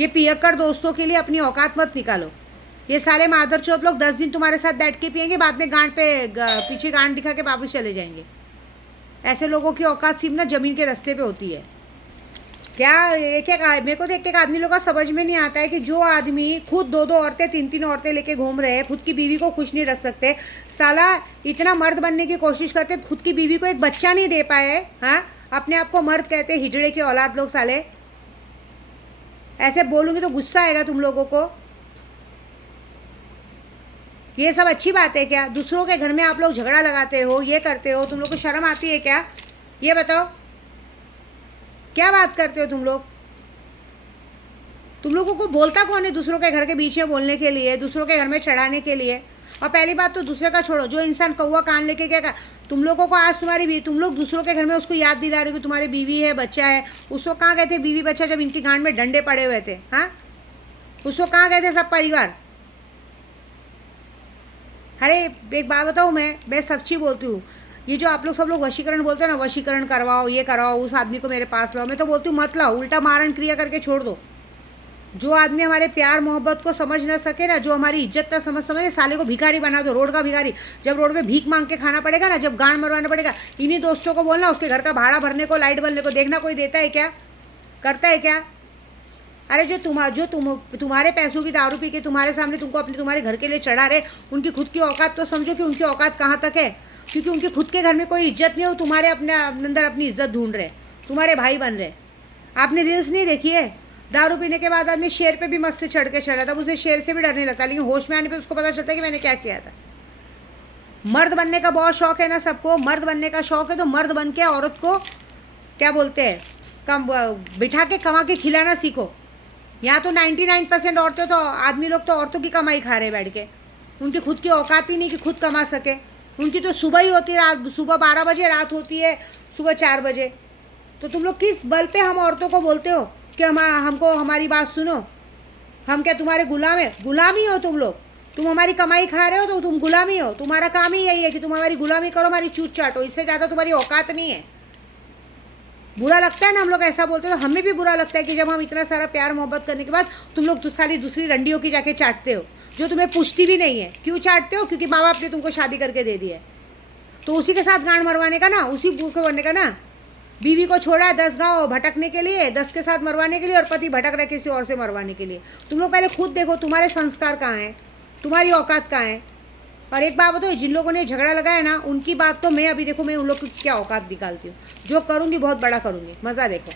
ये पियक्कड़ दोस्तों के लिए अपनी औकात मत निकालो। ये साले मादरचोद लोग 10 दिन तुम्हारे साथ बैठ के पियेंगे, बाद में गांड पे पीछे गांड दिखा के वापस चले जाएंगे। ऐसे लोगों की औकात सिर्फ ना ज़मीन के रास्ते पे होती है। क्या एक एक मेरे को तो एक एक आदमी लोग का समझ में नहीं आता है कि जो आदमी खुद दो दो औरतें, तीन तीन औरतें लेके घूम रहे हैं, खुद की बीवी को खुश नहीं रख सकते, साला इतना मर्द बनने की कोशिश करते, खुद की बीवी को एक बच्चा नहीं दे पाए। हाँ, अपने आप को मर्द कहते, हिजड़े की औलाद लोग साले। ऐसे बोलूँगी तो गुस्सा आएगा तुम लोगों को। ये सब अच्छी बात है क्या? दूसरों के घर में आप लोग झगड़ा लगाते हो, ये करते हो, तुम लोग को शर्म आती है क्या? ये बताओ, क्या बात करते हो तुम लोग? तुम लोगों को बोलता कौन है दूसरों के घर के बीच में बोलने के लिए, दूसरों के घर में चढ़ाने के लिए? और पहली बात तो दूसरे का छोड़ो, जो इंसान कौवा कान लेके क्या कर, तुम लोगों को आज तुम्हारी भी, तुम लोग दूसरों के घर में उसको याद दिला रहे हो कि तुम्हारी बीवी है, बच्चा है। उसको कहाँ गए थे बीवी बच्चा जब इनकी गांड में डंडे पड़े हुए थे? हाँ, उसको कहाँ गए थे सब परिवार? अरे एक बात बताऊँ, मैं सच्ची बोलती हूँ। ये जो आप लोग सब लोग वशीकरण बोलते हैं ना, वशीकरण करवाओ, ये कराओ, उस आदमी को मेरे पास लाओ, मैं तो बोलती हूँ मत लाओ, उल्टा मारण क्रिया करके छोड़ दो। जो आदमी हमारे प्यार मोहब्बत को समझ ना सके ना, जो हमारी इज्जत ना समझ साले को भिखारी बना दो, रोड का भिखारी। जब रोड में भीख मांग के खाना पड़ेगा ना, जब गांड मरवाना पड़ेगा, इन्हीं दोस्तों को बोलना उसके घर का भाड़ा भरने को, लाइट भरने को, देखना कोई देता है क्या, करता है क्या? अरे जो तुम्हारे पैसों की दारू पी के तुम्हारे सामने तुमको अपने तुम्हारे घर के लिए चढ़ा रहे, उनकी खुद की औकात तो समझो कि उनकी औकात कहाँ तक है। क्योंकि उनके खुद के घर में कोई इज्जत नहीं हो, तुम्हारे अपने अंदर अपनी इज्जत ढूंढ रहे, तुम्हारे भाई बन रहे। आपने रील्स नहीं देखी है? दारू पीने के बाद आदमी शेर पे भी मस्त चढ़ के चढ़ा, तब उसे शेर से भी डर नहीं लगता, लेकिन होश में आने पे उसको पता चलता है कि मैंने क्या किया था। मर्द बनने का बहुत शौक है ना सबको, मर्द बनने का शौक है तो मर्द बन के औरत को क्या बोलते हैं, कम बिठा के कमा के खिलाना सीखो। यहाँ तो 99% औरतें तो, आदमी लोग तो औरतों की कमाई खा रहे बैठ के। उनकी खुद की औकात ही नहीं कि खुद कमा सके। उनकी तो सुबह ही होती है, रात सुबह 12 बजे, रात होती है सुबह 4 बजे। तो तुम लोग किस बल पे हम औरतों को बोलते हो कि हमको हमारी बात सुनो? हम क्या तुम्हारे गुलाम है? गुलामी हो तुम लोग। तुम हमारी कमाई खा रहे हो तो तुम गुलामी हो। तुम्हारा काम ही यही है कि तुम हमारी गुलामी करो, हमारी चूत चाटो, इससे ज़्यादा तुम्हारी औकात नहीं है। बुरा लगता है ना हम लोग ऐसा बोलते हैं, तो हमें भी बुरा लगता है कि जब हम इतना सारा प्यार मोहब्बत करने के बाद तुम लोग सारी दूसरी रंडियों की जाके चाटते हो, जो तुम्हें पूछती भी नहीं है। क्यों चाटते हो? क्योंकि माँ बाप ने तुमको शादी करके दे दी है, तो उसी के साथ गांड मरवाने का ना, उसी भूखे बनने का ना। बीवी को छोड़ा है 10 गाँव भटकने के लिए, 10 के साथ मरवाने के लिए, और पति भटक रहे किसी और से मरवाने के लिए। तुम लोग पहले खुद देखो, तुम्हारे संस्कार कहाँ हैं, तुम्हारी औकात कहाँ है? और एक बात बताओ, जिन लोगों ने झगड़ा लगाया ना, उनकी बात तो मैं अभी देखो, मैं उन लोग की क्या औकात निकालती हूँ। जो करूँगी बहुत बड़ा करूँगी, मज़ा देखो।